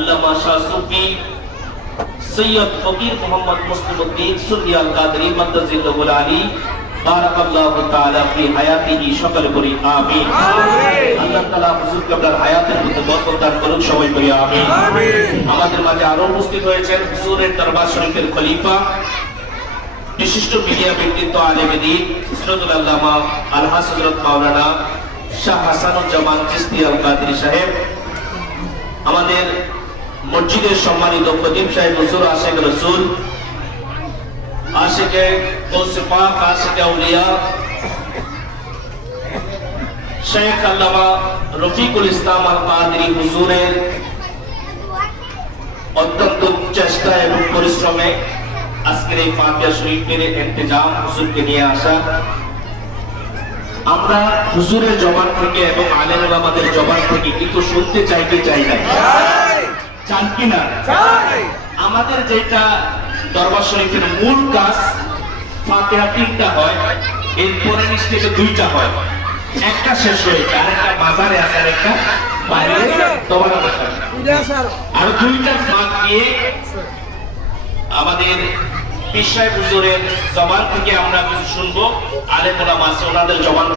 আল্লামা শাহ সুফি সৈয়দ ফকির মোহাম্মদ মুসলিমউদ্দিন সুন্নি আল কাদরি মাদ্দাজিল্লাহুল আলী বারাকাল্লাহু তাআলা ফি হায়াতিহি, সকলে বলি আমিন। আল্লাহ তাআলা হুজুর কিবলার হায়াতের মধ্যে বরকত দান করুন, সবাই বলি আমিন। আমাদের মাঝে আরো উপস্থিত হয়েছেন হুজুরের দরবার শরীফের খলিফা, বিশিষ্ট মিডিয়া ব্যক্তিত্ব, আলেম দ্বীন হযরতুল আল্লামা আলহাজ হযরত মাওলানা শাহ হাসানুজ্জামান চিশতি আল কাদরি সাহেব, আমাদের মসজিদের সম্মানিত খতিব সাহেব হুজুর আশিক রাসূল, আশিকে গৌসে পাক, আশিকে আউলিয়া শেখ আল্লামা রফিকুল ইসলাম আল কাদরি হুজুরের অত্যন্ত চেষ্টা এবং পরিশ্রমে আজকের এই ফাতিহা শরীফের ইন্তেজাম হুজুরকে নিয়ে আসা। আমরা হুজুরের জবান থেকে এবং আলেম ওলামাদের জবান থেকে কিন্তু শুনতে চাই কি চাই না? চান কি না? আমাদের যেটা দরবার শরীফের মূল কাজ, ফাতিহা 3টা হয়, এরপরে নিশ্চিত 2টা হয়, একটা শেষ হয়েছে, আরেকটা মাজারে আছে, আরেকটা বাইরে দরবার আছে, আর 2টা ফাঁক দিয়ে আমাদের পীর সাহেব হুজুরের জবান থেকে আমরা কিছু শুনবো। আলেম ওলামা আছে, ওনাদের জবান